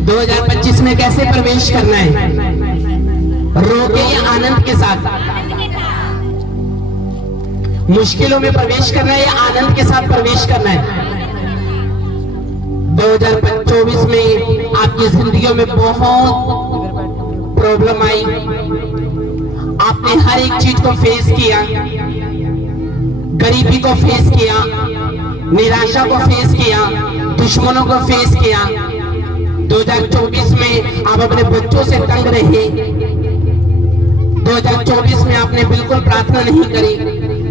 2025 में कैसे प्रवेश करना है? रो के या आनंद के साथ? मुश्किलों में प्रवेश करना है या आनंद के साथ प्रवेश करना है? 2024 में आपकी जिंदगियों में बहुत प्रॉब्लम आई, आपने हर एक चीज को फेस किया, गरीबी को फेस किया, निराशा को फेस किया, दुश्मनों को फेस किया। 2024 में आप अपने बच्चों से तंग रहे, 2024 में आपने बिल्कुल प्रार्थना नहीं करी,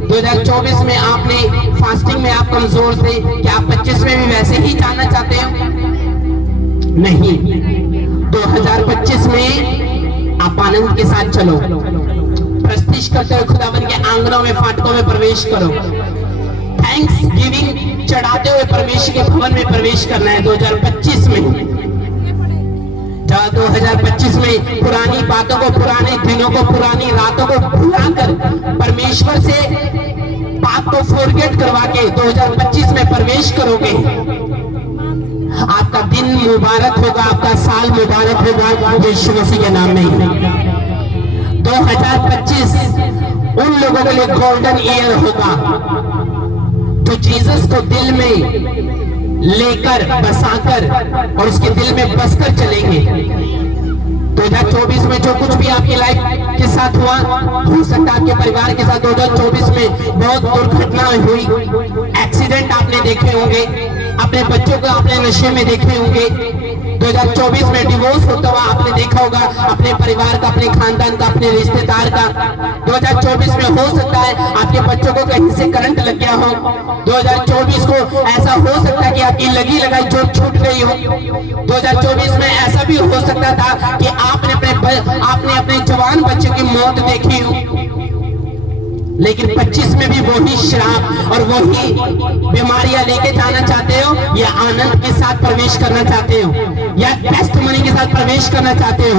2024 में आपने फास्टिंग में आप कमजोर थे। क्या आप 25 में भी वैसे ही जाना चाहते हो? नहीं, 2025 में आप आनंद के साथ चलो, प्रस्तिश करते हुए खुदावन के आंगनों में, फाटकों में प्रवेश करो, थैंक्स गिविंग चढ़ाते हुए परमेश्वर के भवन में प्रवेश करना है 2025 में। 2025 में पुरानी बातों को, पुराने दिनों को, पुरानी रातों को भुलाकर परमेश्वर से पाप को फॉरगेट करवा के 2025 में प्रवेश करोगे। आपका दिन मुबारक होगा, आपका साल मुबारक होगा यीशु मसीह के नाम में। 2025 उन लोगों के लिए गोल्डन ईयर होगा तो जीसस को दिल में लेकर, बसाकर और उसके दिल में बसकर चलेंगे। 2024 में जो कुछ भी आपकी लाइफ के साथ हुआ, हो सकता है आपके परिवार के साथ 2024 में बहुत दुर्घटनाएं हुई, एक्सीडेंट आपने देखे होंगे, अपने बच्चों को आपने नशे में देखे होंगे, 2024 में डिवोर्स होता हुआ आपने देखा होगा, अपने परिवार का, अपने खानदान का, अपने रिश्तेदार का। 2024 में हो सकता है आपके बच्चों को कहीं से करंट लग गया हो, 2024 को ऐसा हो सकता है कि आपकी लगी लगाई जॉब छूट गई हो, 2024 में ऐसा भी हो सकता था कि आपने अपने जवान बच्चे की मौत देखी हो। लेकिन 25 में भी वही श्राप और वही बीमारियां लेके जाना चाहते हो, या आनंद के साथ प्रवेश करना चाहते हो, या टेस्टमनी के साथ प्रवेश करना चाहते हो?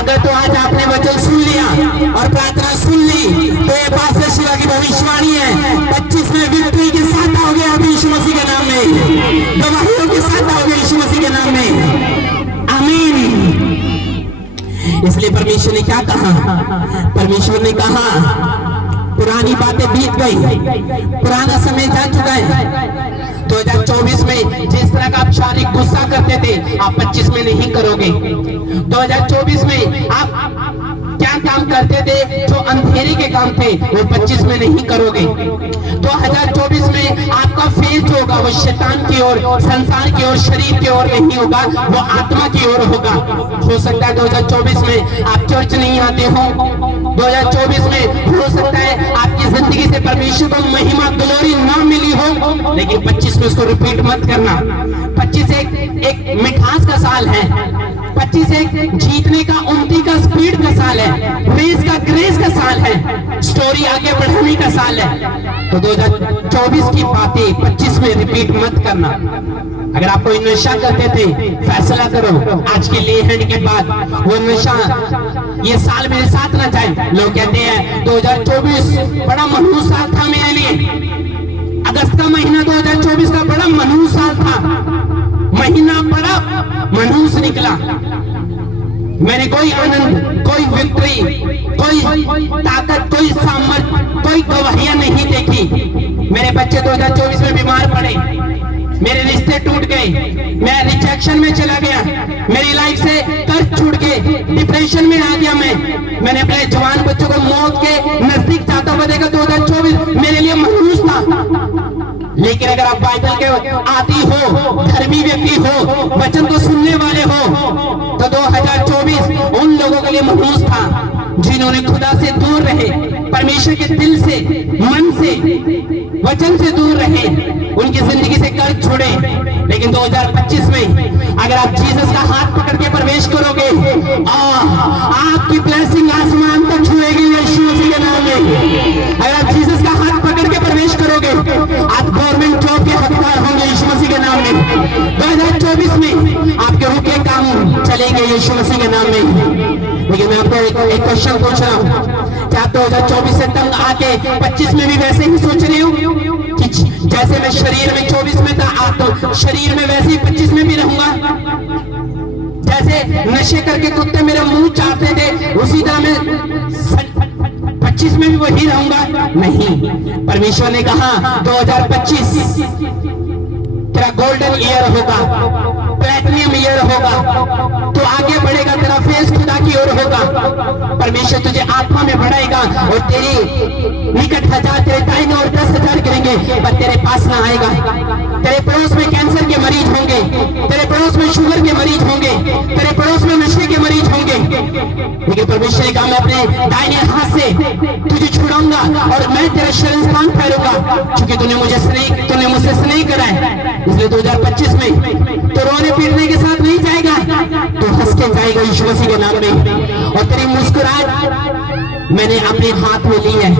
अगर तो आज आपने वचन सुन लिया और प्रार्थना सुन ली तो ये बात से शिवा की भविष्यवाणी है, 25 में विक्ट्री के साथ आओगे आप यीशु मसीह के नाम में, गवाहियों के साथ आओगे यीशु मसीह के नाम में। आमीन। इसलिए परमेश्वर ने क्या कहा? परमेश्वर ने कहा पुरानी बातें बीत गई, पुराना समय जा चुका है। 2024 में जिस तरह का आप शारीरिक गुस्सा करते थे, आप 25 में नहीं करोगे। 2024 में आप क्या काम करते थे जो अंधेरे के काम थे, वो 25 में नहीं करोगे। 2024 में आपका फेस जो होगा वो शैतान की ओर, संसार की ओर, शरीर की ओर नहीं होगा, वो आत्मा की ओर होगा। हो सकता है 2024 में आप चर्च नहीं आते हो, 2024 में हो सकता है आपकी जिंदगी से परमेश्वर को महिमा, ग्लोरी ना मिली हो, लेकिन 25 में उसको रिपीट मत करना। 25 एक मिठास का साल है, 25 एक जीतने का, उन्नति का, स्पीड का साल है, रेस का, ग्रेस का साल है, स्टोरी आगे बढ़ाने का साल है। तो 2024 की बातें 25 में रिपीट मत करना। अगर आप कोई नशा करते थे, फैसला करो आज के ले हैंड के बाद वो नशा ये साल मेरे साथ ना जाए। लोग कहते हैं 2024 बड़ा मनहूस साल था मेरे लिए, अगस्त का महीना 2024 का बड़ा मनहूस साल था, महीना बड़ा मनहूस निकला, मैंने कोई आनंद, कोई विक्ट्री, कोई ताकत, कोई सामर्थ्य, कोई गवाहियां नहीं देखी। मेरे बच्चे 2024 में बीमार पड़े, मेरे रिश्ते टूट गए, मैं रिजेक्शन में चला गया, मेरी लाइफ से कर्ज छूट गए, डिप्रेशन में आ गया। मैंने अपने जवान बच्चों को मौत के नजदीक जाता हुआ देखा। 2024 मेरे लिए मनहूस था। लेकिन अगर आप बाइबल के आदी हो, धर्मी व्यक्ति हो, वचन को सुनने वाले हो, तो 2024 उन लोगों के लिए मनहूस था जिन्होंने खुदा से दूर रहे, परमेश्वर के दिल से, मन से, वचन से दूर रहे, उनकी जिंदगी से कर्ज छोड़े। लेकिन 2025 में अगर आप जीसस का हाथ पकड़ के प्रवेश करोगे, आपकी ब्लेसिंग आसमान तक छुएगी यीशु मसीह के नाम में। अगर आप जीसस का हाथ पकड़ के प्रवेश करोगे, आप गवर्नमेंट जॉब के हकदार होंगे यीशु मसीह के नाम में। 2024 में आपके रुके काम चलेंगे यीशु मसीह के नाम में। लेकिन मैं आपको एक क्वेश्चन पूछ रहा हूँ, क्या 2024 से तंग आके 25 में भी वैसे ही सोच रहे हो कि जैसे मैं शरीर में 24 में था, आप तो शरीर में वैसे ही 25 में भी रहूंगा? जैसे नशे करके कुत्ते मेरे मुंह चाटते थे, उसी तरह मैं 25 में भी वही रहूंगा? नहीं, परमेश्वर ने कहा 2025 तेरा गोल्डन ईयर होगा, प्लैटिनम ईयर होगा, तो आगे बढ़ेगा, तेरा फेस खुदा की ओर होगा। परमेश्वर तुझे आत्मा में बढ़ाएगा और तेरी निकट 1000 तेरे दाहिने और 10,000 गिरेंगे, पर तेरे पास ना आएगा। तेरे पड़ोस में कैंसर के मरीज होंगे, तेरे पड़ोस में शुगर के मरीज होंगे, तेरे पड़ोस में नशे के मरीज होंगे, लेकिन परमेश्वर ने कहा मैं अपने दाहिने हाथ से तुझे छुड़ाऊंगा और मैं तेरा शरण स्थान ठहरूंगा, क्योंकि तूने मुझसे स्नेह करा है। इसलिए 2025 में तो रोने पीटने के साथ नहीं जाएगा, तो हंस के जाएगा यीशु मसीह के नाम में। और तेरी मुस्कुराहट मैंने अपने हाथ में ली है।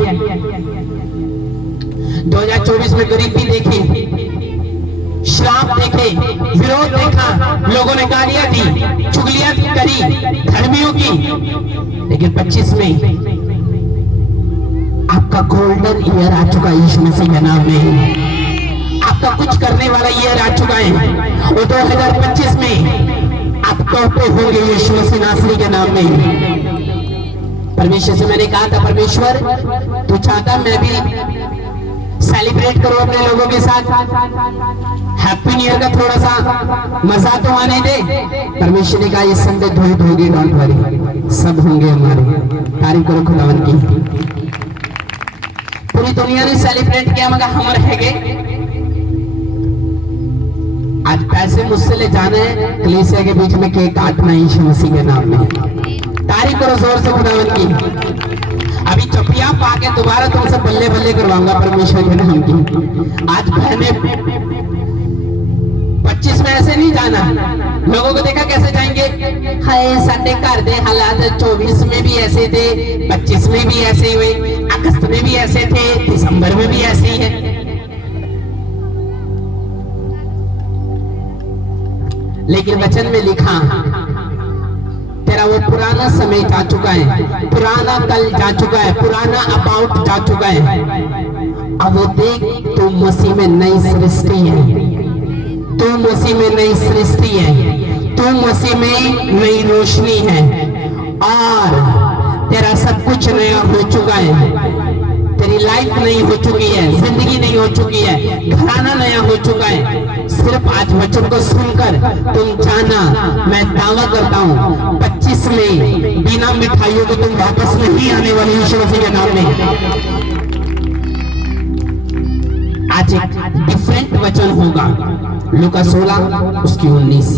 2024 में गरीबी देखी, श्राप देखे, विरोध देखा, लोगों ने गालियां दी, चुगलियां करी धर्मियों की, लेकिन 25 में आपका गोल्डन ईयर आ चुका है यीशु मसीह के नाम में। आपका कुछ करने वाला ईयर आ चुका है और 2025 में आप टॉप पे होंगे यीशु मसीह नासरी के नाम में। परमेश्वर से मैंने कहा था, परमेश्वर तू चाहता मैं भी सेलिब्रेट करूं अपने लोगों के साथ, हैप्पी न्यू ईयर का थोड़ा सा मजा तो आने दे। परमेश्वर ने कहा इस संडे धोई धोगी, डोंट वरी, सब होंगे हमारे। तारीफ करो खुदावन की। पूरी दुनिया ने सेलिब्रेट किया मगर हमारे हैगे आज पैसे मुझसे ले जाना है, कलीसिया के बीच में केक काटना है यीशु मसीह के नाम में। तारीफ करो जोर से खुदावन की। अभी चपिया पाके दोबारा तुमसे बल्ले बल्ले करवाऊंगा परमेश्वर के नाम की। आज बहने 25 में ऐसे नहीं जाना। लोगों को देखा कैसे जाएंगे, हाय साडे घर दे हालात 24 में भी ऐसे थे, 25 में भी ऐसे हुए, अगस्त में भी ऐसे थे, दिसंबर में भी ऐसे ही है। लेकिन वचन में लिखा तेरा वो पुराना समय जा चुका है, पुराना कल जा चुका है, पुराना अबाउट जा चुका है। अब वो देख तू मसीह में नई सृष्टि है, तू मसीह में नई सृष्टि है, तू मसीह में नई रोशनी है और तेरा सब कुछ नया हो चुका है। तेरी लाइफ नई हो चुकी है, जिंदगी नई हो चुकी है, घराना नया हो चुका है। सिर्फ आज वचन को सुनकर तुम जाना, मैं दावा करता हूँ 25 में बिना मिठाइयों को तुम वापस नहीं आने वाले यीशु मसीह के नाम में। आज एक डिफरेंट वचन होगा, लूका 16 उसकी 19।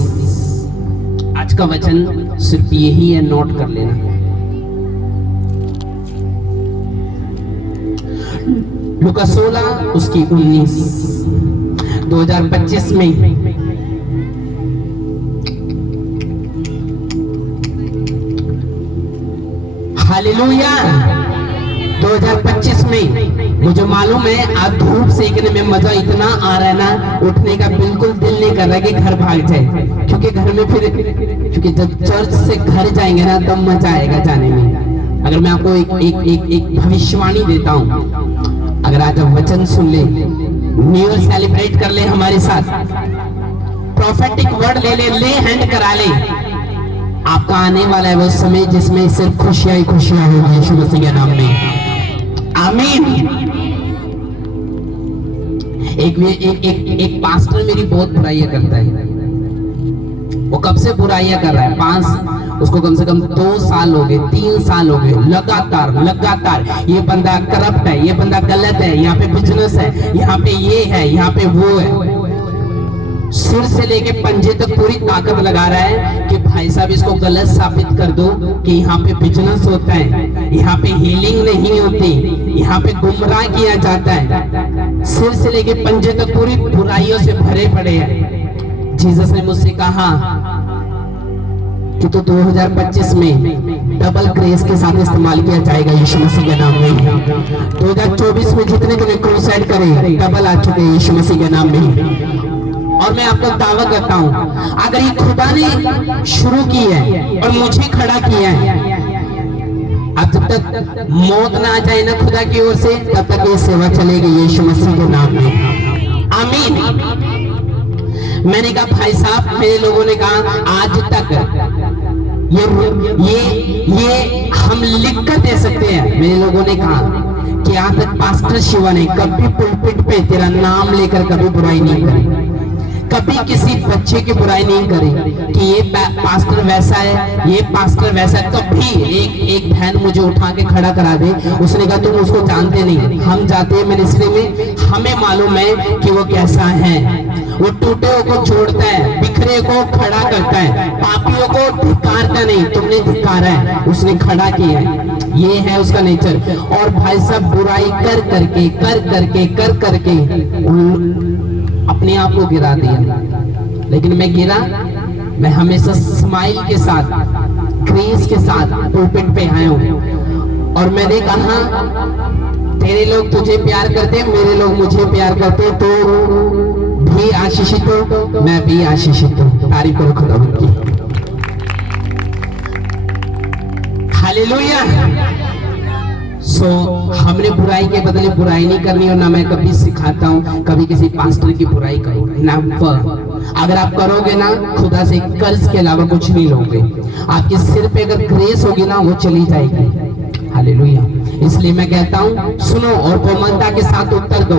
आज का वचन सिर्फ यही है, नोट कर लेना। लूका 16 उसकी 19। 2025 में हालेलुया। 2025 में मुझे मालूम है आज धूप सेकने में मजा इतना आ रहा है ना, उठने का बिल्कुल दिल नहीं कर रहा कि घर भाग जाए, क्योंकि घर में फिर क्योंकि जब चर्च से घर जाएंगे ना तब मजा आएगा जाने में। अगर मैं आपको एक भविष्यवाणी देता हूँ, अगर आज आप वचन सुन ले, न्यू ईयर सेलिब्रेट कर ले हमारे साथ, प्रोफेटिक वर्ड ले हैंड करा ले, आपका आने वाला है वो समय जिसमें सिर्फ खुशियां ही खुशियां होंगी यीशु मसीह के नाम में। आमीन। एक पास्टर मेरी बहुत बुराइयां करता है। वो कब से बुराइयां कर रहा है, उसको कम से कम 2 साल हो गए, 3 साल हो गए, लगातार ये बंदा करप्ट है, ये बंदा गलत है, यहाँ पे बिजनेस है, यहाँ पे ये है, यहाँ पे वो है। सिर से लेके पंजे तक पूरी ताकत लगा रहा है कि भाई साहब इसको गलत साबित कर दो कि यहाँ पे बिजनेस होता है, यहाँ पे हीलिंग नहीं होती, यहाँ पे गुमराह किया जाता है। सिर से लेके पंजे तक पूरी बुराइयों से भरे पड़े हैं। जीसस ने मुझसे कहा कि तो 2025 में डबल ग्रेस के साथ इस्तेमाल किया जाएगा यीशु मसीह के नाम में। 2024 में जितने तूने क्रूसाइड करे डबल आ चुके हैं यीशु मसीह के नाम में। और मैं आपको दावा करता हूं, अगर ये खुदा ने शुरू की है और मुझे खड़ा किया है, अब जब तक मौत ना आ जाए ना खुदा की ओर से, तब तक ये सेवा चलेगी यीशु मसीह के नाम में। आमीन। मैंने कहा भाई साहब, मेरे लोगों ने कहा आज तक ये हम लिख कर दे सकते हैं। मेरे लोगों ने कहा कि आज तक पास्टर शिवा ने कभी पुलपिट पे तेरा नाम लेकर कभी बुराई नहीं करी, कभी किसी बच्चे की बुराई नहीं करी कि ये पास्टर वैसा है, ये पास्टर वैसा है। कभी एक बहन मुझे उठा के खड़ा करा दे, उसने कहा तुम उसको जानते नहीं, हम जाते हैं मिनिस्ट्री में, हमें मालूम है कि वो कैसा है। वो टूटे को जोड़ता है, बिखरे को खड़ा करता है, पापियों को धिक्कारता नहीं। तुमने धिक्कारा है, उसने खड़ा किया है, ये है उसका नेचर। और भाई साहब बुराई कर करके अपने आप को गिरा दिया। लेकिन मैं गिरा, मैं हमेशा स्माइल के साथ, ग्रेस के साथ पुलपिट पे आया हूं। और मैंने कहा तेरे लोग तुझे प्यार करते, मेरे लोग मुझे प्यार करते, तो भी आशीषित हो, मैं भी आशीषित हूं। तारीफ करो खुदा की। हालेलुया। हमने बुराई के बदले बुराई नहीं करनी, और ना मैं कभी सिखाता हूँ कभी किसी पास्टर की बुराई करो ना। अगर आप करोगे ना, खुदा से कर्ज के अलावा कुछ नहीं लोगे। आपके सिर पे अगर ग्रेस होगी ना, वो चली जाएगी। हालेलुया। इसलिए मैं कहता हूँ सुनो और कोमलता के साथ उत्तर दो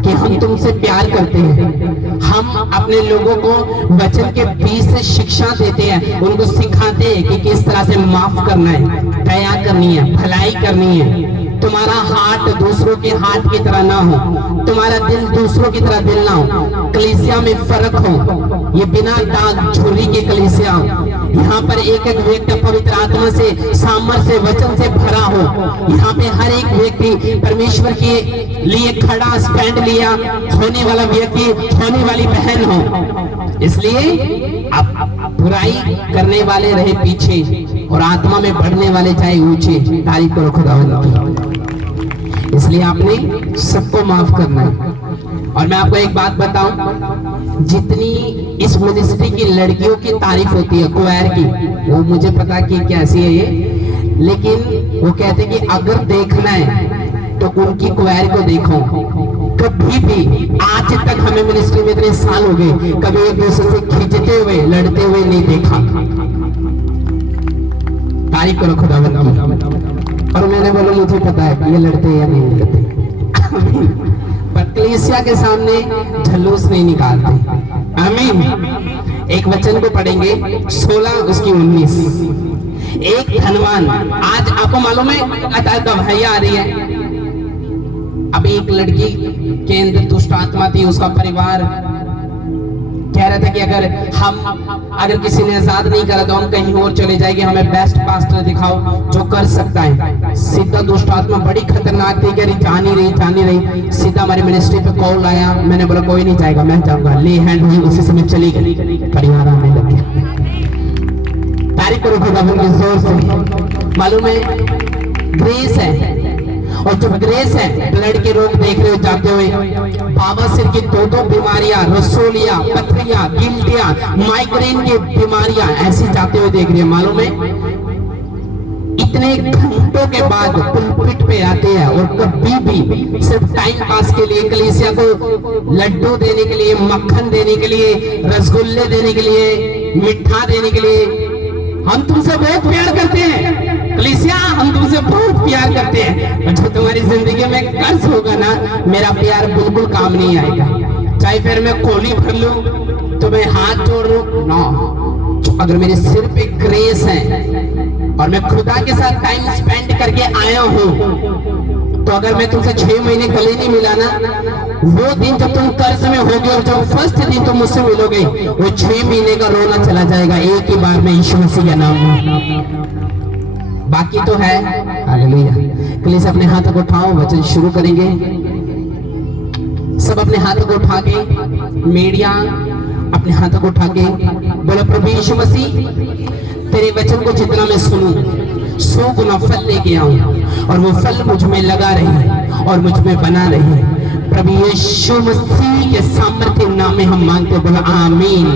कि हम तुमसे प्यार करते हैं। हम अपने लोगों को वचन के बीच से शिक्षा देते हैं, उनको सिखाते हैं कि किस तरह से माफ करना है, दया करनी है, भलाई करनी है। तुम्हारा हाथ दूसरों के हाथ की तरह ना हो, तुम्हारा दिल दूसरों की तरह दिल ना हो। कलीसिया में फर्क हो, ये बिना दाग झुर्री के कलीसिया हो। यहाँ पर एक एक व्यक्ति पवित्र आत्मा से, सामर्थ से, वचन से भरा हो। यहाँ पे हर एक व्यक्ति परमेश्वर के लिए खड़ा स्टैंड लिया होने वाला व्यक्ति, होने वाली बहन हो। इसलिए आप बुराई करने वाले रहे पीछे और आत्मा में बढ़ने वाले जाए ऊंचे। तारीफ करो खुदावंद की। इसलिए आपने सबको माफ करना है। और मैं आपको एक बात बताऊं, जितनी इस मिनिस्ट्री की लड़कियों की तारीफ होती है, क्वायर की, वो मुझे पता कि कैसी है ये, लेकिन वो कहते हैं कि अगर देखना है तो उनकी क्वायर को देखो। कभी भी आज तक हमें मिनिस्ट्री में इतने साल हो गए, कभी एक दूसरे से खींचते हुए, लड़ते हुए नहीं देखा। तारीफ करो खुदावंद की। और मैंने बोला मुझे पता है कि ये लड़ते या नहीं लड़ते, पर कलीसिया के सामने झलूस नहीं निकालते। आमीन। एक वचन को पढ़ेंगे 16 उसकी 19। एक धनवान, आज आपको मालूम है गवाहियां आ रही है। अब एक लड़की के अंदर दुष्ट आत्मा थी, उसका परिवार कह रहा था कि अगर किसी ने आजाद नहीं करा तो हम कहीं और चले जाएंगे, हमें बेस्ट पास्टर दिखाओ जो कर सकता है। सीधा दुष्ट आत्मा बड़ी खतरनाक थी, कह रही जा नहीं रही। सीधा हमारी मिनिस्ट्री पे कॉल आया, मैंने बोला कोई नहीं जाएगा, मैं जाऊंगा। ले हैंड हुई, उसी समय चली गई, परिवार आने लग गया। तारीफ करो खुदावंद की जोर से। मालूम है ग्रेस है, और जब ग्रेस है, ब्लड के रोग देख रहे हो जाते हुए, बाबा की दो बीमारियां, रसोलिया, पथरियां, गिल्टियां, माइग्रेन की बीमारियां ऐसी जाते हुए देख रहे हो। मालूम है इतने घंटों के बाद पुलपिट पे आते हैं, और कभी भी सिर्फ टाइम पास के लिए, कलीसिया को लड्डू देने के लिए, मक्खन देने के लिए, रसगुल्ले देने के लिए, मिठा देने के लिए। हम तुमसे बहुत प्यार करते हैं कलीसिया, हम तुमसे बहुत प्यार करते हैं। जो तुम्हारी जिंदगी में कर्ज होगा ना, मेरा प्यार बिल्कुल काम नहीं आएगा। चाहे फिर मैं कोली भर लूं, तो मैं हाथ जोड़ लूं ना, अगर मेरे सिर पे ग्रेस है और मैं खुदा के साथ टाइम स्पेंड करके आया हूं, तो अगर मैं तुमसे 6 महीने गले नहीं मिला ना, वो दिन जब तुम कर्ज में होगे और जब फर्स्ट दिन तुम मुझसे मिलोगे, वो 6 महीने का रोना चला जाएगा एक ही बार में यीशु मसीह के नाम में। बाकी तो है। हालेलुया। प्लीज अपने हाथों को उठाओ, वचन शुरू करेंगे। सब अपने हाथों को उठा के, मीडिया अपने हाथों को उठा के बोलो प्रभु यीशु मसीह, तेरे वचन को जितना मैं सुनूं 100 गुना फल लेके आऊं, और वो फल मुझ में लगा रहे और मुझ में बना रहे। प्रभु यीशु मसीह के सामर्थ्य नाम में हम मांगते, बोलो आमीन।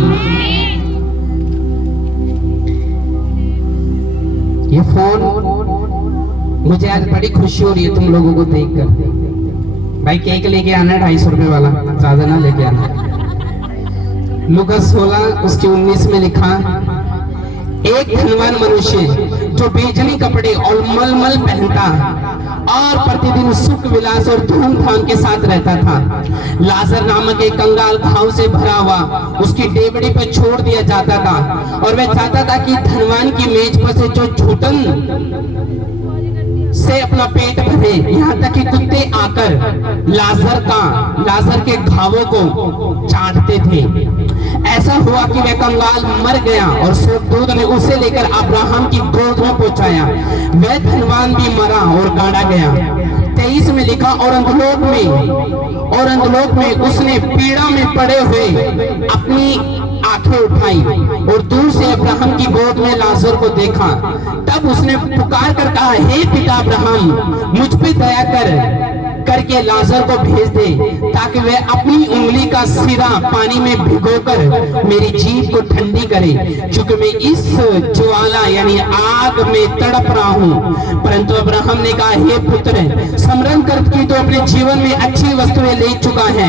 ये फोन मुझे आज बड़ी खुशी हो रही है तुम लोगों को देखकर। भाई केक लेके आना 250 रुपए वाला, ज्यादा ना लेके आना। लूका 16 उसके 19 में लिखा, एक धनवान मनुष्य जो बेचनी कपड़े और मलमल पहनता और प्रतिदिन सुख विलास और धूमधाम के साथ रहता था, लाजर नामक एक कंगाल घाव से भरा हुआ उसकी डेवड़ी पर छोड़ दिया जाता था, और वह चाहता था कि धनवान की मेज पर से जो झूठन से अपना पेट भरे, यहाँ तक कि कुत्ते आकर लाजर के घावों को चाटते थे। ऐसा हुआ कि वह कंगाल मर गया और स्वर्गदूत ने उसे लेकर अब्राहम की गोद में पहुंचाया। वह धनवान भी मरा और गाड़ा गया। 23 में लिखा, और अंधलोक में उसने पीड़ा में पड़े हुए अपनी आंखें उठाई और दूर से अब्राहम की गोद में लाजर को देखा। तब उसने पुकार कर कहा, हे पिता अब्राहम, मुझ पे दया करके लाजर को भेज दे, ताकि वह अपनी उंगली का सिरा पानी में भिगोकर मेरी जीभ को ठंडी करे, क्योंकि मैं इस ज्वाला यानी आग में तड़प रहा हूँ। परंतु अब्राहम ने कहा, हे पुत्र, स्मरण कर कि तो अपने जीवन में अच्छी वस्तुएं ले चुका है,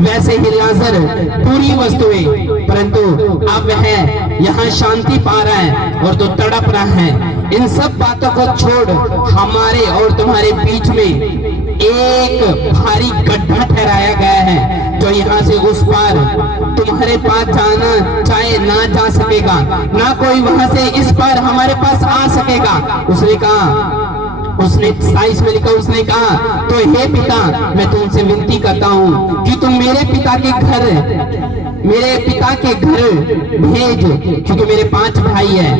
वैसे ही लाजर पूरी वस्तुएं, परंतु अब वह यहाँ शांति पा रहा है और तो तड़प रहा है। इन सब बातों को छोड़ हमारे और तुम्हारे बीच में एक भारी गड्ढा ठहराया गया है, जो यहाँ से उस पार तुम्हारे पास जाना चाहे ना जा सकेगा, ना कोई वहां से इस पार हमारे पास आ सकेगा। उसने कहा, उसने 27 में लिखा, उसने कहा, तो हे पिता, मैं तुमसे विनती करता हूँ कि तुम मेरे पिता के घर भेज, क्योंकि मेरे 5 भाई हैं,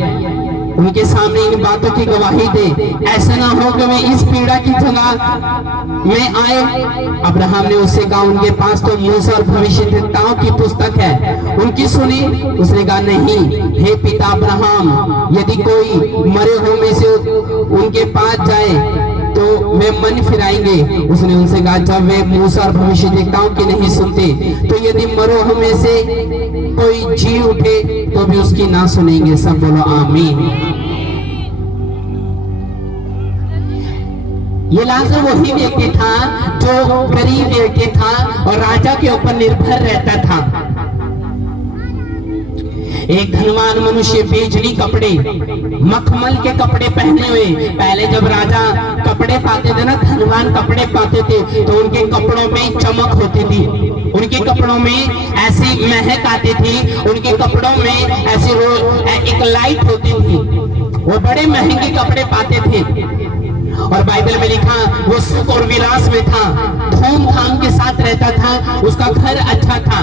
उनके सामने इन बातों की गवाही दे। ऐसा ना हो कि वे इस पीड़ा की जगह में आए। अब्राहम ने उससे कहा, उनके पास तो मूसा और भविष्यद्वक्ताओं की पुस्तक है, उनकी सुनी। उसने कहा, नहीं हे पिता अब्राहम, यदि कोई मरे हुए में से उनके पास जाए तो वे मन फिराएंगे। उसने उनसे कहा, जब वे मूसा और भविष्यद्वक्ताओं की नहीं सुनते, तो यदि मरों में से कोई जी उठे तो भी उसकी ना सुनेंगे। सब बोलो आमीन। ये लाजर वही व्यक्ति था जो गरीब व्यक्ति था और राजा के ऊपर निर्भर रहता था। एक धनवान मनुष्य बेचनी कपड़े, मखमल के कपड़े पहने हुए। पहले जब राजा कपड़े पाते थे ना, धनवान कपड़े पाते थे, तो उनके कपड़ों में चमक होती थी, उनके कपड़ों में ऐसी महक आती थी, उनके कपड़ों में ऐसी एक लाइट होती थी। वो बड़े महंगे कपड़े पाते थे और बाइबल में लिखा, वो सुख और विलास में था, धूमधाम के साथ रहता था, उसका घर अच्छा था,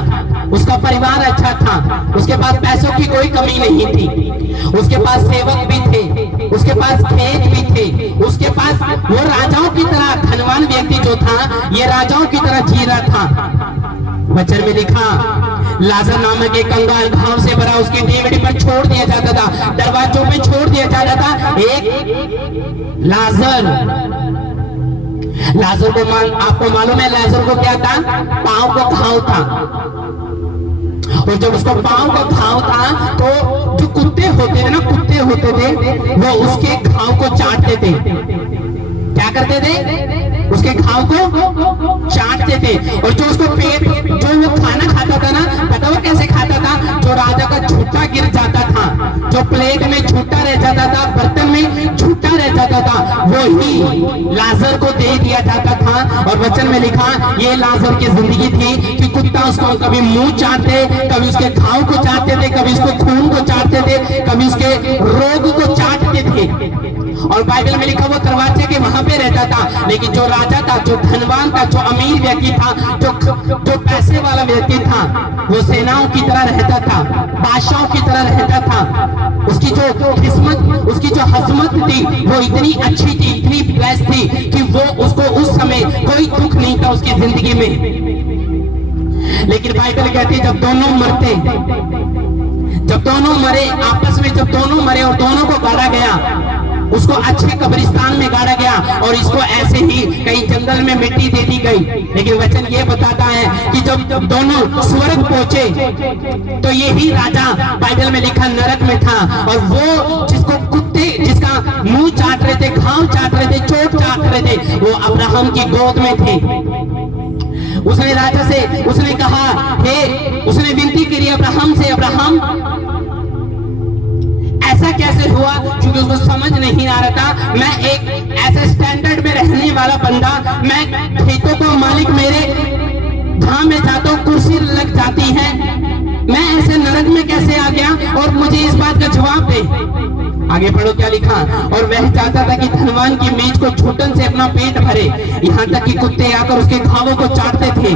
उसका परिवार अच्छा था, उसके पास पैसों की कोई कमी नहीं थी, उसके पास सेवक भी थे, उसके पास खेत भी थे, उसके पास वो राजाओं की तरह, धनवान व्यक्ति जो था ये राजाओं की तरह जी रहा था। वचन में लिखा, लाजर नामक एक कंगाल घाव से भरा उसकी डेवड़ी पर छोड़ दिया जाता था, दरवाजों पे छोड़ दिया जाता था। एक लाजर को आपको मालूम है लाजर को क्या था? पांव को घाव था, और जब उसको पांव का घाव था तो जो कुत्ते होते थे ना, कुत्ते होते थे वो उसके घाव को चाटते थे। क्या करते थे? उसके घाव को चाटते थे। और जो उसको पेट, जो वो खाना खाता था ना, पता वो कैसे खाता था? जो राजा का झूठा गिर जाता था, जो प्लेट में झूठा रह जाता था, बर्तन में झूठा रह जाता था, वही लाजर को दे दिया जाता था। और वचन में लिखा, ये लाजर की जिंदगी थी कि कुत्ता उसको कभी मुंह चाटते, कभी उसके घाव को चाटते थे, कभी उसको खून को चाटते थे, कभी उसके रोग को चाटते थे। और बाइबल में लिखा, वो दरवाजे के वहां पे रहता था। लेकिन जो राजा था, जो धनवान था, जो अमीर व्यक्ति था, जो पैसे वाला व्यक्ति था, वो सेनाओं की तरह रहता था, बादशाहों की तरह रहता था। उसकी जो किस्मत, उसकी जो हजमत थी वो इतनी अच्छी थी, इतनी ब्लेस्ड थी कि वो उसको उस समय कोई दुख नहीं था उसकी जिंदगी में। लेकिन बाइबल कहती है, जब दोनों मरे आपस में, जब दोनों मरे और दोनों को गाड़ा गया, उसको अच्छे कब्रिस्तान में गाड़ा गया और इसको ऐसे ही कहीं जंगल में मिट्टी दे दी गई। लेकिन वचन ये बताता है कि जब दोनों स्वर्ग पहुंचे तो यही राजा, बाइबल में लिखा, नरक में था। और वो जिसको कुत्ते, जिसका मुंह चाट रहे थे, घाव चाट रहे थे, चोट चाट रहे थे, वो अब्राहम की गोद में थे। उसने राजा से उसने कहा, हे, उसने विनती करी अब्राहम से, अब्राहम ऐसा कैसे हुआ? क्योंकि उसको समझ नहीं आ रहा था, मैं एक ऐसे स्टैंडर्ड में रहने वाला बंदा, मैं खेतों का मालिक, मेरे जहां मैं जाता हूँ कुर्सी लग जाती है, मैं ऐसे नरक में कैसे आ गया? और मुझे इस बात का जवाब दे। आगे पढ़ो क्या लिखा। और वह चाहता था कि धनवान की मेज को छूटन से अपना पेट भरे, यहाँ तक कि कुत्ते आकर उसके घावों को चाटते थे।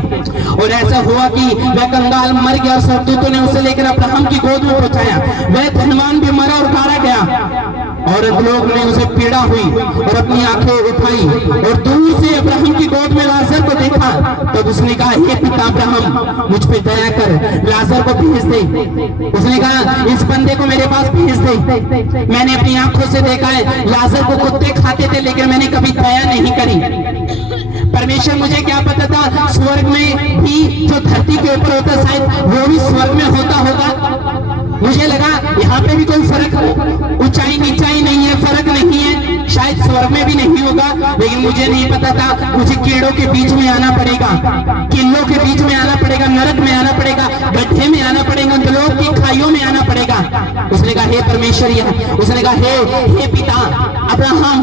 और ऐसा हुआ कि वह कंगाल मर गया और स्वर्गदूतों ने उसे लेकर अब्राहम की गोद में पहुंचाया। वह धनवान भी मरा और गाड़ा गया और लोग ने उसे पीड़ा हुई और अपनी आंखें उठाई और दूर से अब्राहम की गोद में लाजर को देखा। तब उसने कहा, हे पिता अब्राहम, मुझ पे दया कर, लाजर को भेज दे। उसने कहा, इस बंदे को मेरे पास भेज दे। मैंने अपनी आंखों से देखा है, लाजर को कुत्ते खाते थे, लेकिन मैंने कभी दया नहीं करी। परमेश्वर, मुझे क्या पता था स्वर्ग में भी जो धरती के ऊपर होता शायद वो भी स्वर्ग में होता होगा। मुझे लगा यहाँ पे भी कोई फर्क, ऊंचाई नीचाई नहीं है, फर्क नहीं है, शायद स्वर्ग में भी नहीं होगा। लेकिन मुझे नहीं पता था मुझे कीड़ों के बीच में आना पड़ेगा, किल्लों के बीच में आना पड़ेगा, नरक में आना पड़ेगा, गड्ढे में आना पड़ेगा, लोग की खाइयों में आना पड़ेगा। उसने कहा, हे परमेश्वर, उसने कहा, हे पिता अब्राहम,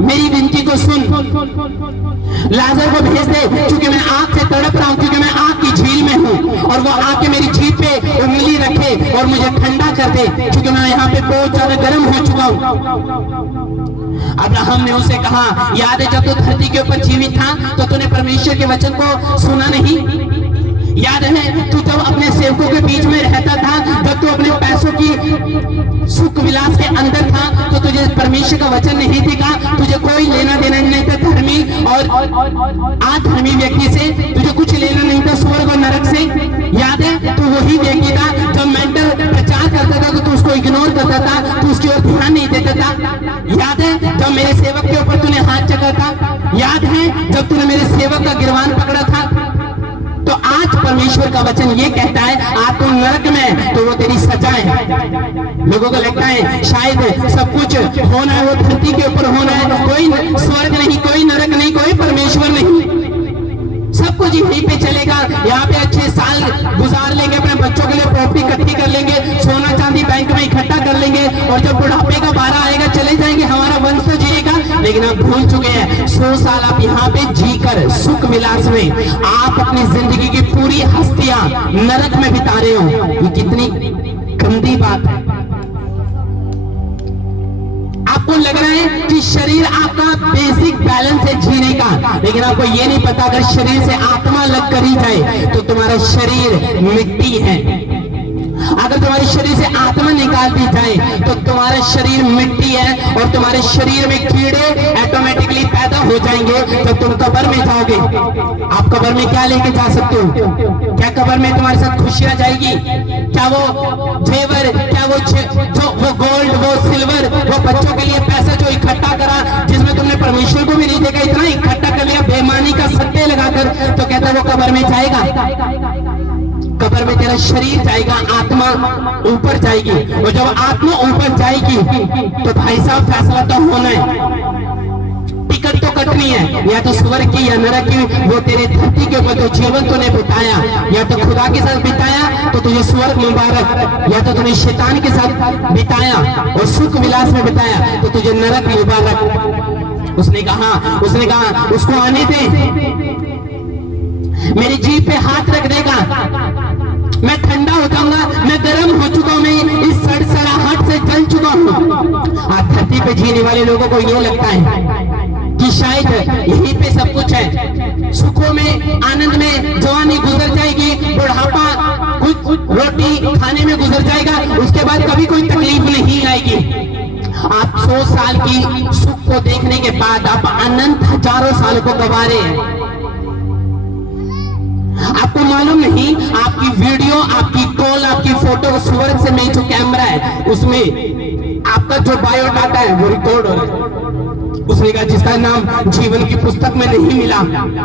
मेरी विनती को सुन, लाजर को भेज दे, क्योंकि मैं आग से तड़प रहा हूं, क्योंकि मैं आग की झील में हूं, और वो आके मेरी जीभ पे उंगली रखे और मुझे ठंडा कर दे, क्योंकि मैं यहाँ पे बहुत ज्यादा गर्म हो चुका हूं। अब्राहम ने उसे कहा, याद है जब तू धरती के ऊपर जीवित था तो तूने परमेश्वर के वचन को सुना नहीं? याद है तू जब अपने सेवकों के बीच में रहता था, जब तू अपने पैसों की सुख विलास के अंदर था, तो तुझे परमेश्वर का वचन नहीं दिखा, तुझे कोई लेना देना नहीं था धर्मी और अधर्मी व्यक्ति से, तुझे कुछ लेना नहीं था स्वर्ग और नरक से। याद है तू वही व्यक्ति था जब मेंटल प्रचार करता था तो तू उसको इग्नोर करता था, तू उसकी ओर ध्यान नहीं देता था। याद है जब मेरे सेवक के ऊपर तूने हाथ चका था? याद है जब तूने मेरे सेवक का गिरवान पकड़ा था? तो आज परमेश्वर का वचन ये कहता है, आप तुम नरक में, तो वो तेरी सजा है। लोगों को लगता है शायद सब कुछ होना है वो धरती के ऊपर होना है, कोई स्वर्ग नहीं, कोई नरक नहीं, कोई परमेश्वर नहीं, सब कुछ यहीं पे चलेगा। यहाँ पे अच्छे साल गुजार लेंगे, अपने बच्चों के लिए प्रॉपर्टी इकट्ठी कर लेंगे, सोना चांदी बैंक में इकट्ठा कर लेंगे, और जब बुढ़ापे का बारा आएगा चले जाएंगे, हमारा वंश तो जिएगा। लेकिन आप भूल चुके हैं 100 साल आप यहाँ पे जीकर सुख विलास में आप अपनी जिंदगी की पूरी हस्तियां नरक में बिता रहे हो। ये कितनी गंदी बात है। आपको लग रहा है कि शरीर आपका बेसिक बैलेंस है जीने का, लेकिन आपको ये नहीं पता अगर शरीर से आत्मा लग कर ही जाए तो तुम्हारा शरीर मिट्टी है। अगर तुम्हारे शरीर से आत्मा निकाल दी जाए तो तुम्हारा शरीर मिट्टी है, और तुम्हारे शरीर में कीड़े ऑटोमेटिकली पैदा हो जाएंगे जब तुम कब्र में जाओगे। आप कब्र में क्या लेके जा सकते हो? क्या कब्र में तुम्हारे साथ खुशियां जाएगी? क्या वो जेवर, क्या वो गोल्ड, वो सिल्वर, वो बच्चों के लिए पैसा जो इकट्ठा करा, जिसमें तुमने परमेश्वर को भी नहीं देखा, इतना इकट्ठा कर लिया बेईमानी का सट्टे लगाकर, तो कहता है वो कब्र में जाएगा? कब्र में तेरा शरीर जाएगा, आत्मा ऊपर जाएगी, और जब आत्मा ऊपर जाएगी तो भाई साहब फैसला तो होना है, टिकट तो कटनी है, या तो स्वर्ग की या नरक की। वो तेरे धरती के ऊपर जो जीवन तूने बिताया, या तो खुदा के साथ बिताया तो तुझे स्वर्ग मुबारक, या तो तूने शैतान के साथ बिताया और सुख विलास में बिताया तो तुझे नरक मुबारक। उसने कहा उसको आने दे, मेरी जीभ पे हाथ रख देगा, मैं ठंडा हो जाऊंगा, मैं गर्म हो चुका हूं, मैं इस सड़सड़ाहट से जल चुका हूं। आज धरती पे जीने वाले लोगों को ये लगता है कि शायद यहीं पे सब कुछ है, सुखों में, आनंद में जवानी गुजर जाएगी, बुढ़ापा कुछ रोटी खाने में गुजर जाएगा, उसके बाद कभी कोई तकलीफ नहीं आएगी। आप 100 साल की सुख को देखने के बाद आप अनंत हजारों सालों को गंवा रहे हैं। आपको मालूम नहीं, आपकी वीडियो, आपकी कॉल, आपकी फोटो स्वर्ग से नहीं, जो कैमरा है उसमें आपका जो बायोडाटा है वो रिकॉर्ड हो रहा है। उसने कहा जिसका नाम जीवन की पुस्तक में नहीं मिला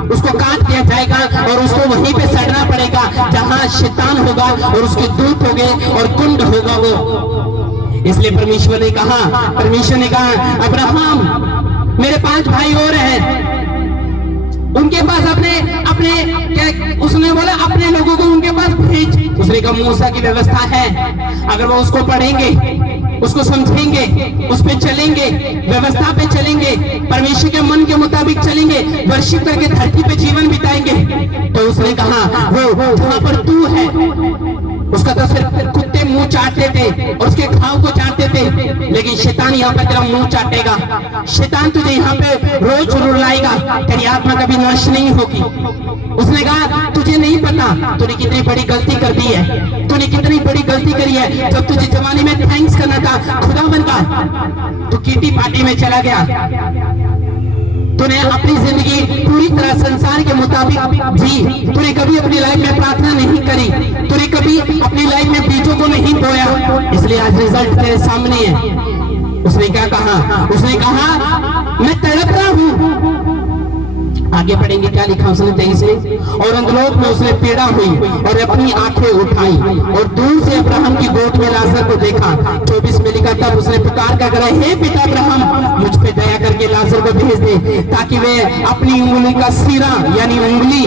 उसको काट दिया जाएगा और उसको वहीं पे सड़ना पड़ेगा जहां शैतान होगा और उसके दूत होंगे और कुंड होगा वो। इसलिए परमेश्वर ने कहा अब्राहम, मेरे 5 भाई और हैं, उनके पास अपने अपने क्या उसने बोला, अपने लोगों को उनके पास भेज। उसने कहा मूसा की व्यवस्था है, अगर वो उसको पढ़ेंगे, उसको समझेंगे, उस पे चलेंगे, व्यवस्था पे चलेंगे, परमेश्वर के मन के मुताबिक चलेंगे, वर्शिप करके धरती पे जीवन बिताएंगे। तो उसने कहा वो जहां पर तू है, उसका तो सिर्फ कुत्ते मुंह चाटते थे और उसके घाव को चाटते थे, लेकिन शैतान यहाँ पे तेरा मुंह चाटेगा, शैतान तुझे यहाँ पे रोज रुलाएगा, तेरी आत्मा कभी नाश नहीं होगी। उसने कहा तुझे नहीं पता तूने कितनी बड़ी गलती कर दी है, तूने कितनी बड़ी गलती करी है। जब तुझे जमाने में थैंक्स करना था खुदावन का, तो किटी पार्टी में चला गया, तूने अपनी जिंदगी पूरी तरह संसार के मुताबिक जी, तूने कभी अपनी लाइफ में प्रार्थना नहीं करी, तूने कभी अपनी लाइफ में बीजों को नहीं बोया, इसलिए आज रिजल्ट तेरे सामने है। उसने क्या कहा? उसने कहा मैं तड़प रहा हूं। आगे पढ़ेंगे क्या लिखा उसने 23 में, और अंधलोक में उसने पीड़ा हुई और अपनी आंखें उठाई और दूर से अब्राहम की गोद में लाजर को देखा। 24 में लिखा तब उसने पुकार कर कहा, हे पिता अब्राहम, मुझ पे दया करके लाजर को भेज दे, ताकि वे अपनी उंगली का सिरा यानी उंगली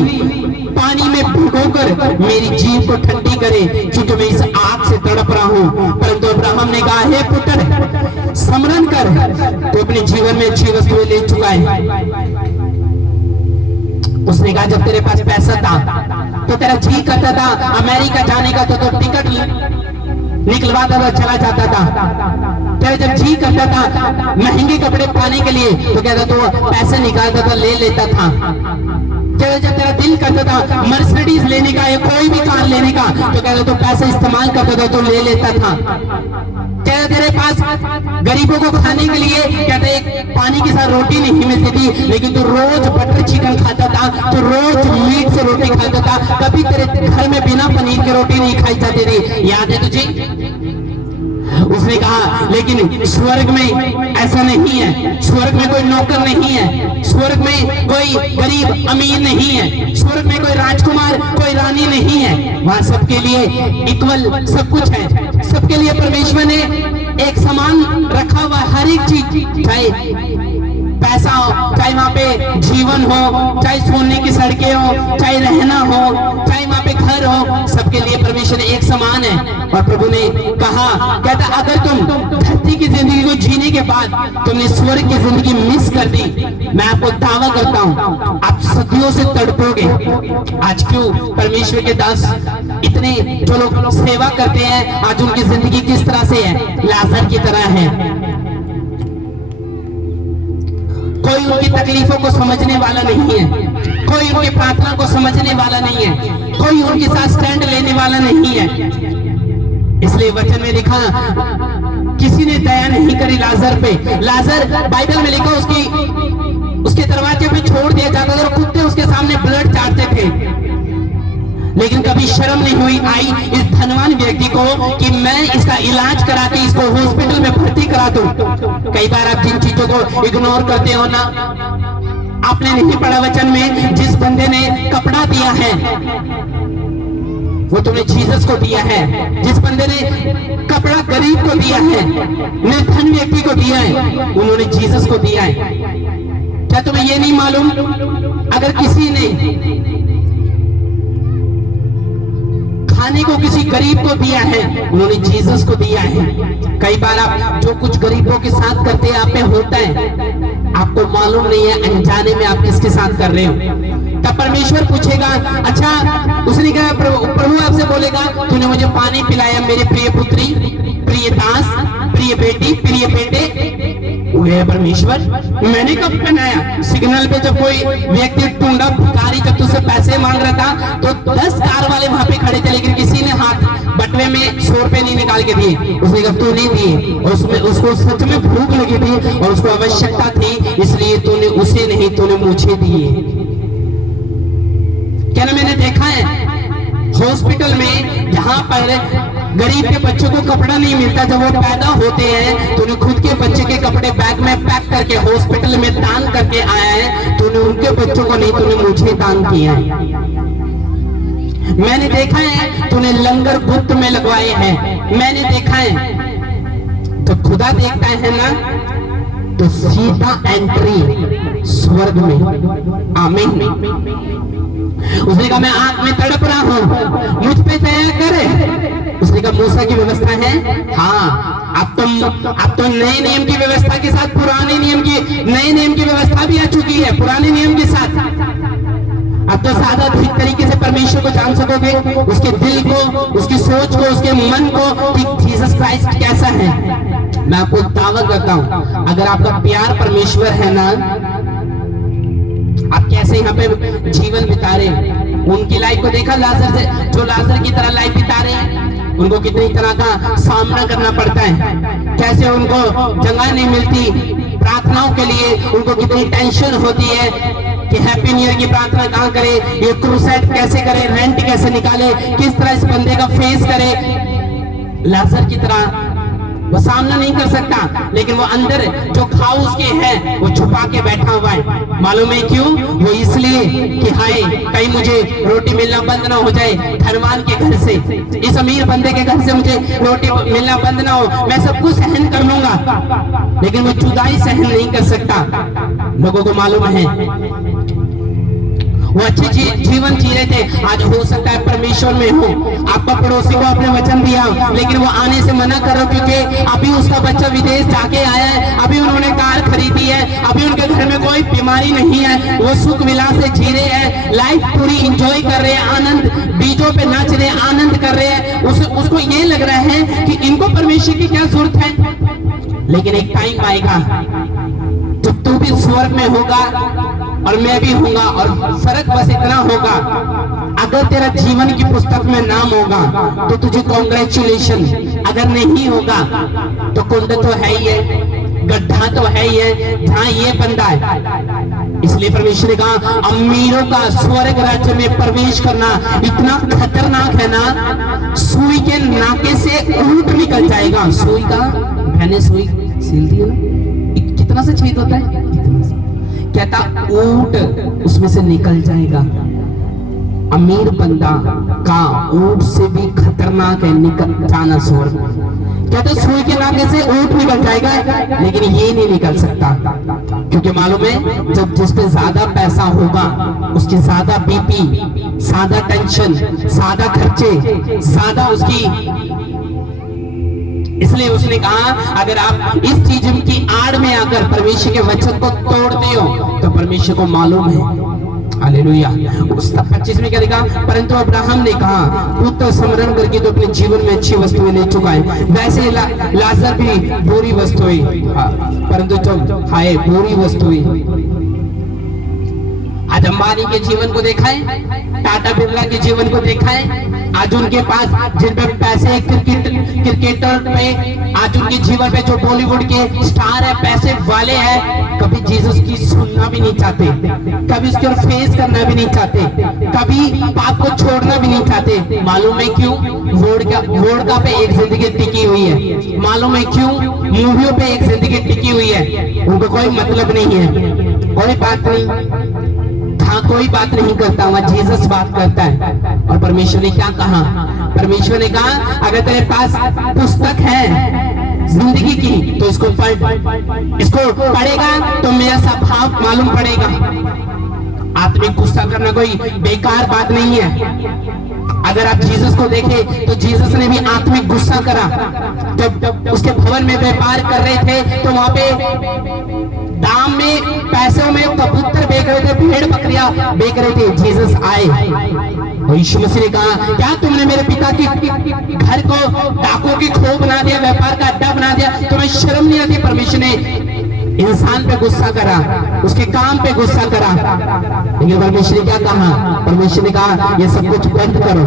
पानी में भिगोकर मेरी जीभ को ठंडी करे, क्योंकि मैं इस आग से तड़प रहा हूं। परंतु अब्राहम ने कहा, हे पुत्र स्मरण कर, तो अपने जीवन में अच्छी वस्तुएं ले चुका है। उसने कहा जब तेरे पास पैसा था तो तेरा जी करता था अमेरिका जाने का, तो टिकट निकलवाता था, चला जाता था। तेरा जब जी करता था महंगे कपड़े पाने के लिए तो कहता तो पैसे निकालता था, ले लेता था। जब तेरा दिल करता था मर्सिडीज लेने का या कोई भी कार लेने का तो कहता तो पैसे इस्तेमाल करता था, तो ले लेता था। तेरे पास गरीबों को खाने के लिए कहते एक पानी के साथ रोटी नहीं मिलती थी, लेकिन तू रोज बटर चिकन खाता था, तो रोज मीट से रोटी खाता था, कभी तेरे घर में बिना पनीर की रोटी नहीं खाई जाती थी, याद है तुझे? उसने कहा लेकिन स्वर्ग में ऐसा नहीं है, स्वर्ग में कोई नौकर नहीं है, स्वर्ग में कोई गरीब अमीर नहीं है, स्वर्ग में कोई राजकुमार कोई रानी नहीं है, वहां सबके लिए इक्वल सब कुछ है, सबके लिए परमेश्वर ने एक समान रखा हुआ हर एक चीज, चाहे पैसा हो, चाहे वहां पे जीवन हो, चाहे सोने की सड़कें हो, चाहे रहना हो, चाहे वहां पे घर हो, सबके लिए परमेश्वर एक समान है। और प्रभु ने कहा, कहता अगर तुम धरती की जिंदगी को जीने के बाद तुमने स्वर्ग की जिंदगी मिस कर दी, मैं आपको दावा करता हूं आप सदियों से तड़पोगे। आज क्यों परमेश्वर के दास इतने जो लोग सेवा करते हैं, आज उनकी जिंदगी किस तरह से है? लाजर की तरह है। कोई उनकी तकलीफों को समझने वाला नहीं है, कोई उनकी प्रार्थना को समझने वाला नहीं है, कोई उनके साथ स्टैंड लेने वाला नहीं है। इसलिए वचन में लिखा किसी ने दया नहीं करी लाजर पे। लाजर बाइबल में लिखा उसके दरवाजे पे छोड़ दिया जाता था और कुत्ते उसके सामने ब्लड चाटते थे, लेकिन कभी शर्म नहीं हुई आई इस धनवान व्यक्ति को कि मैं इसका इलाज करा के इसको हॉस्पिटल में भर्ती करा दूं। कई बार आप जिन चीजों को इग्नोर करते हो ना, आपने नहीं पढ़ा वचन में, जिस बंदे ने कपड़ा दिया है वो तुमने जीसस को दिया है, जिस बंदे ने कपड़ा गरीब को दिया है, निर्धन व्यक्ति को दिया है, उन्होंने जीसस को दिया है। क्या तुम्हें ये नहीं मालूम अगर किसी ने खाने को किसी गरीब को दिया है, उन्होंने जीसस को दिया है। कई बार आप जो कुछ गरीबों के साथ करते हैं आप में होता है, आपको मालूम नहीं है अनजाने में आप किसके साथ कर रहे हो। तब परमेश्वर पूछेगा, अच्छा उसने कहा प्रभु आपसे बोलेगा तूने मुझे पानी पिलाया मेरे प्रिय पुत्री, प्रिय दास, प्रिय बेटी, प्रिय बेटे, वो है परमेश्वर। मैंने कब पहनाया? सिग्नल पे जब कोई व्यक्ति टूंडा भिखारी जब तुझसे पैसे मांग रहा था तो 10 कार वाले वहां पे खड़े थे, लेकिन किसी ने हाथ बटवे में 100 रुपए नहीं निकाल के दिए। उसने कहा तू नहीं दिए, और उसमें उसको सच में भूख लगी थी और उसको आवश्यकता थी, इसलिए तूने उसे नहीं तूने मुझे दिए। क्या ना मैंने देखा है हॉस्पिटल में जहां पर गरीब के बच्चों को कपड़ा नहीं मिलता, जब वो पैदा होते हैं तूने खुद के बच्चे के कपड़े बैग में पैक करके हॉस्पिटल में दान करके आया है, तूने उनके बच्चों को नहीं तूने मुझे दान किया है। मैंने देखा है तूने लंगर गुप्त में लगवाए हैं, मैंने देखा है। तो खुदा देखता है ना, तो सीधा एंट्री स्वर्ग में। आमीन। उसने कहा मैं आग में तड़प रहा हूं, मुझ पे दया करे। उसने कहा मूसा की व्यवस्था है? हाँ। अब तो नए नियम की व्यवस्था के साथ पुराने नियम की, नए नियम की व्यवस्था भी आ चुकी है पुराने नियम के साथ। अब तो ज्यादा ठीक तरीके से परमेश्वर को जान सकोगे, उसके दिल को, उसकी सोच को, उसके मन को कि जीसस क्राइस्ट कैसा है। मैं आपको दावा करता हूं, अगर आपका प्यार परमेश्वर है ना, आप कैसे यहाँ पे जीवन बिता रहे हैं। उनकी लाइफ को देखा, लाजर से, जो लाजर की तरह लाइफ बिता रहे हैं, उनको कितनी तरह का सामना करना पड़ता है, कैसे उनको जगह नहीं मिलती प्रार्थनाओं के लिए, उनको कितनी टेंशन होती है कि हैप्पी न्यू ईयर की प्रार्थना कहां करे, ये क्रूसेड कैसे करे, रेंट कैसे निकाले, किस तरह इस बंदे का फेस करे। लाजर की तरह वो सामना नहीं कर सकता, लेकिन वो अंदर जो खाओ उसके है वो छुपा के बैठा हुआ है। मालूम है क्यों? वो इसलिए कि हाय कहीं मुझे रोटी मिलना बंद ना हो जाए धनवान के घर से, इस अमीर बंदे के घर से मुझे रोटी मिलना बंद ना हो, मैं सब कुछ सहन कर लूंगा, लेकिन वो जुदाई सहन नहीं कर सकता। लोगों को मालूम है वो अच्छे जीवन जी रहे थे, आज हो सकता है परमेश्वर में हो, आपका पड़ोसी को आपने वचन दिया लेकिन वो आने से मना करो क्योंकि अभी उसका बच्चा विदेश जाके आया है, अभी उन्होंने कार खरीदी है, अभी उनके घर में कोई बीमारी नहीं है, वो सुख विलास से जी रहे हैं, लाइफ पूरी एंजॉय कर रहे हैं, आनंद बीजों पे नाच रहे हैं, आनंद कर रहे हैं। उसको ये लग रहा है कि इनको परमेश्वर की क्या जरूरत है। लेकिन एक टाइम आएगा जब तू भी स्वर्ग में होगा और मैं भी होगा, और फर्क बस इतना होगा, अगर तेरा जीवन की पुस्तक में नाम होगा तो तुझे कॉन्ग्रेचुलेशन, अगर नहीं होगा तो कुंड तो है ही है, गड्ढा तो है ही है जहां ये बंदा है। इसलिए परमेश्वर ने कहा अमीरों का स्वर्ग राज्य में प्रवेश करना इतना खतरनाक है ना, सुई के नाके से ऊंट निकल जाएगा। सुई का, मैंने सुई सीलती है ना, कितना से छेद होता है, कहता ऊंट उसमें से निकल जाएगा। अमीर बंदा का ऊंट से भी खतरनाक है निकल जाना स्वर्ग में। कहते सुई के नाके से ऊंट निकल जाएगा, लेकिन ये नहीं निकल सकता, क्योंकि मालूम है जब जिस पे ज्यादा पैसा होगा उसकी ज्यादा बीपी, ज्यादा टेंशन, ज्यादा खर्चे, ज्यादा उसकी। इसलिए उसने कहा अगर आप इस चीज की आड़ में आकर परमेश्वर के वचन को तोड़ते हो तो परमेश्वर को मालूम है। हालेलुया। उस 25 में क्या लिखा? परंतु अब्राहम ने कहा पुत्र स्मरण करके तो अपने जीवन में अच्छी वस्तुएं ले चुका है, वैसे लाजर भी बुरी वस्तुएं, परंतु जब हाय बुरी वस्तुएं। आज अंबानी के जीवन को देखा है, टाटा बिरला के जीवन को देखा है, आज उनके पास जिन पे पैसे, क्रिकेटर पे, आज उनके जीवन पे जो बॉलीवुड के स्टार है, पैसे वाले हैं, कभी जीसस की सुनना भी नहीं चाहते, कभी उसके फेस करना भी नहीं चाहते, कभी पाप को छोड़ना भी नहीं चाहते। मालूम है क्यों? वोडका पे एक जिंदगी टिकी हुई है। मालूम है क्यों? मूवियों पे एक जिंदगी टिकी हुई है। उनको कोई मतलब नहीं है, कोई बात नहीं, हाँ कोई बात नहीं करता, वहां जीसस बात करता है। और परमेश्वर ने क्या कहा? परमेश्वर ने कहा अगर तेरे पास पुस्तक है जिंदगी की तो इसको पढ़, इसको पढ़ेगा तो मेरा स्वभाव मालूम पड़ेगा। आत्मिक गुस्सा करना कोई बेकार बात नहीं है। अगर आप जीसस को देखें तो जीसस ने भी आत्मिक गुस्सा करा। जब उसके भवन में व्यापार कर रहे थे तो वहां पे दाम में, पैसों में कबूतर बेच रहे थे, भेड़ बकरियां बेच रहे थे। जीसस आए और यीशु मसीह ने कहा क्या तुमने मेरे पिता के घर को डाकों की खो बना दिया, व्यापार का अड्डा बना दिया? तुम्हें शर्म नहीं आती? परमेश्वर ने इंसान पे गुस्सा करा, उसके काम पे गुस्सा करा, लेकिन परमेश्वर ने क्या कहा? परमेश्वर ने कहा ये सब कुछ बंद करो।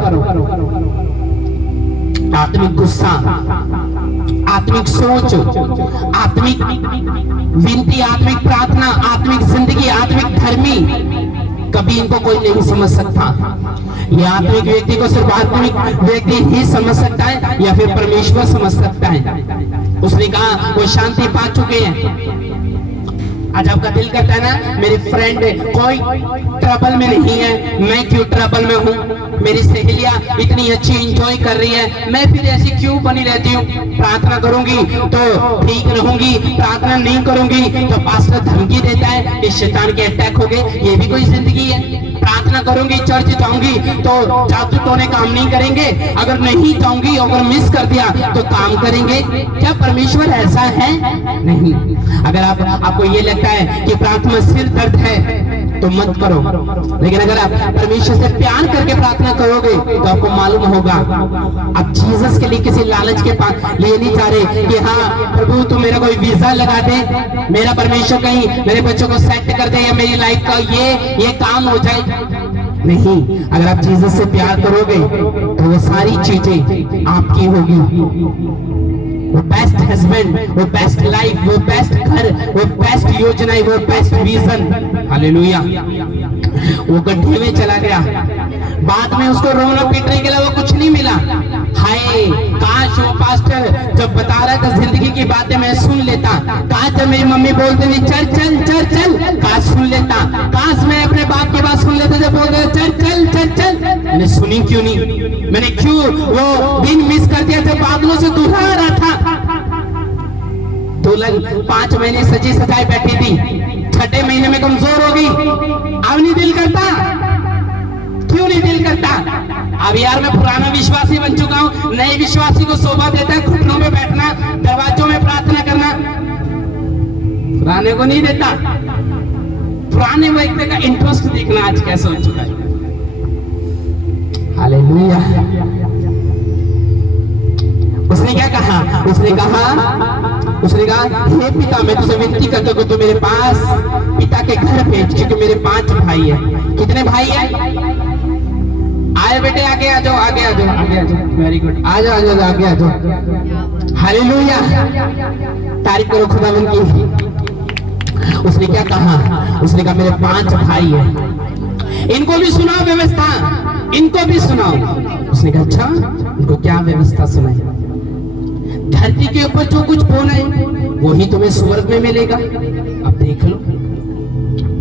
आत्मिक गुस्सा, आत्मिक सोच, आत्मिक विनती, आत्मिक प्रार्थना, आत्मिक जिंदगी, आत्मिक धर्मी, कभी इनको कोई नहीं समझ सकता। ये आत्मिक व्यक्ति को सिर्फ आत्मिक व्यक्ति ही समझ सकता है या फिर परमेश्वर समझ सकता है। उसने कहा वो शांति पा चुके हैं। आज आपका दिल करता है ना मेरे फ्रेंड कोई ट्रबल में नहीं है, मैं क्यों ट्रबल में हूँ? मेरी सहेलियां इतनी अच्छी एंजॉय कर रही है, मैं फिर ऐसी क्यों बनी रहती हूँ? प्रार्थना करूंगी तो ठीक रहूंगी, प्रार्थना नहीं करूंगी तो पास्टर धमकी देता है, इस शैतान के अटैक हो गए। ये भी कोई जिंदगी है? प्रार्थना करूंगी, चर्च जाऊंगी तो जादू टोने काम नहीं करेंगे, अगर नहीं जाऊंगी, अगर मिस कर दिया तो काम करेंगे? क्या परमेश्वर ऐसा है? नहीं। अगर आपको ये लगता है कि प्रार्थना सिर दर्द है तो मत करो, लेकिन अगर आप परमेश्वर से प्यार करके प्रार्थना करोगे तो आपको मालूम होगा। आप जीसस के लिए किसी लालच के पास लिए नहीं जा रहे कि हाँ प्रभु तू मेरा कोई वीजा लगा दे, मेरा परमेश्वर कहीं मेरे बच्चों को सेट कर दे, या मेरी लाइफ का ये काम हो जाए। नहीं, अगर आप जीसस से प्यार करोगे तो वो सारी चीजें आपकी होगी। वो बेस्ट हस्बैंड, वो बेस्ट लाइफ, वो बेस्ट घर, वो बेस्ट योजना, वो बेस्ट विजन। हालेलुया। वो गड्ढे में चला गया, बाद में उसको रोना पीटने के अलावा कुछ नहीं मिला। हाय काश वो पास्टर जब बता रहा था जिंदगी की बातें मैं सुन लेता, काश जब मेरी मम्मी बोलते थी चल चल चल चल, काश सुन लेता, काश मैं अपने बाप की बात सुन लेता जब बोलते चल चल चल चल। मैंने सुनी क्यों नहीं? मैंने क्यों वो दिन मिस कर दिया जब बादलों से दूल्हा आ रहा था? दुल्हन 5 महीने सजी सजाई बैठी थी, 6ठे महीने में कमजोर हो गई। अब नहीं दिल करता? क्यों नहीं दिल करता? अब यार मैं पुराना विश्वासी बन चुका हूँ, नए विश्वासी को शोभा देता है घुटनों में बैठना, दरवाजों में प्रार्थना करना, पुराने को नहीं देता। पुराने व्यक्ति का इंटरेस्ट देखना आज कैसा हो चुका है। हालेलुया। उसने क्या कहा? उसने कहा हे पिता मैं तुझसे विनती करता हूं, तू मेरे पास पिता के घर भेज, क्योंकि मेरे 5 भाई है। कितने भाई है? आए बेटे आगे आ जाओ, आगे आ जाओ, आगे आ जाओ। वेरी गुड, आ जाओ, आ जाओ, आगे आ जाओ। हालेलुया। तारीफ करो खुदावंद की। उसने क्या कहा? उसने कहा मेरे 5 भाई है, इनको भी सुनाओ व्यवस्था, इनको भी सुनाओ। उसने कहा अच्छा, इनको क्या व्यवस्था सुनाई? धरती के ऊपर जो कुछ बोना है वही तुम्हें स्वर्ग में मिलेगा। अब देख लो।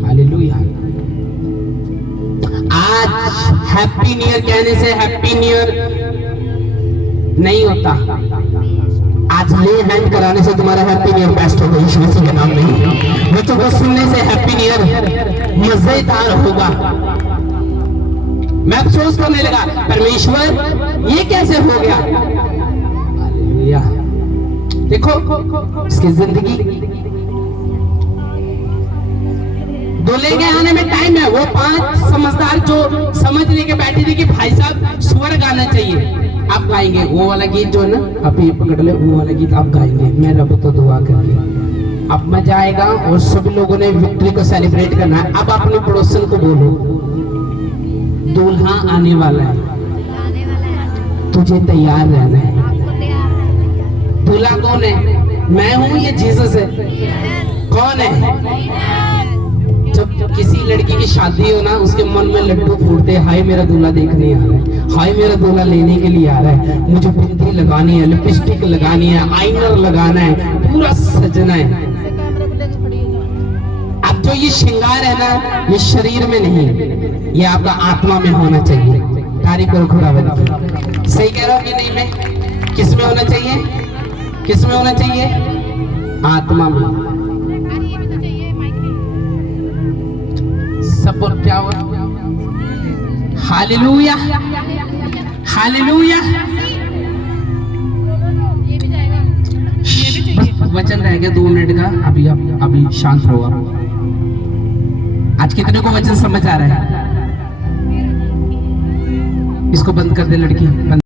हालेलुया। आज हैप्पी न्यू ईयर कहने से हैप्पी न्यू ईयर नहीं होता। आज ले हैंड कराने से तुम्हारा हैप्पी न्यू ईयर बेस्ट होगा यीशु मसीह के नाम में। बच्चों को सुनने से हैप्पी न्यू ईयर मजेदार होगा। मैं अफसोस करने लगा, परमेश्वर ये कैसे हो गया? हालेलुया। देखो इसकी जिंदगी दूल्हे के आने में टाइम है। वो 5 समझदार जो समझ लेके बैठी थी कि भाई साहब स्वर्ग आना चाहिए, आप गाएंगे वो वाला गीत जो है ना, आप ये पकड़ ले, वो वाला गीत आप गाएंगे, मैं रब तो दुआ करके। अब मजा आएगा और सभी लोगों ने विक्ट्री को सेलिब्रेट करना है। अब अपने पड़ोसन को बोलो दूल्हा आने वाला है, तुझे तैयार रहना है। दूल्हा कौन है? मैं हूं, ये जीसस है। कौन है? जब किसी लड़की की शादी हो ना, उसके मन में लड्डू फूटते, हाय मेरा दूल्हा देखने आ रहा है, हाय मेरा दूल्हा लेने के लिए आ रहा है, मुझे बिंदी लगानी है, लिपस्टिक लगानी है, आईनर लगाना है, पूरा सजना है। अब जो ये श्रृंगार है ना, ये शरीर में नहीं, ये आपका आत्मा में होना चाहिए। तारीफ करो खुदावंद। सही कह रहा हूं कि नहीं? मैं किस में होना चाहिए? किस में होना चाहिए? आत्मा में। सपोर्ट क्या हुआ? Hallelujah, hallelujah. वचन रह गया 2 मिनट का, अभी शांत रहो। आज कितने को वचन समझ आ रहा है? इसको बंद कर दे लड़की, बंद।